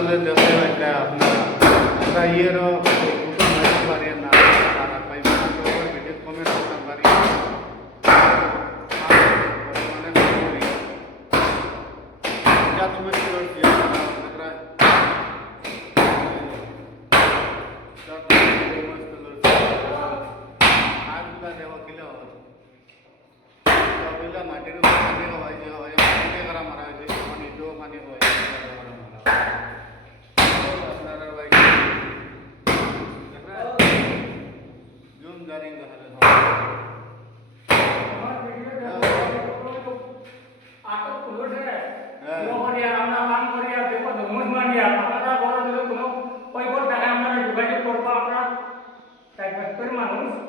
আসলে দেখতে একটা আপনার আমরা ইয়েরও কুটুম হইতে পারি না তারা পাইবে না তো ভিডিও কমেন্ট করতে পারি বর্তমানে করি যা তুমি কি আমরা আগুলা দেওয়া কিলো মাটির পানি হয় যে হয় মাটিতে করা মারা হয়েছে পানি তো পানি হয় আপনারা ভাই জুম জানি তাহলে আটক করেছে লোকরিয়া আমরা কাম করিয়া দেখো ধমুস মারিয়া আপনারা বড় যদি কোনো কই বড় টাকা আমরা যোগাযোগ করব আমরা টাইপ করে মানুষ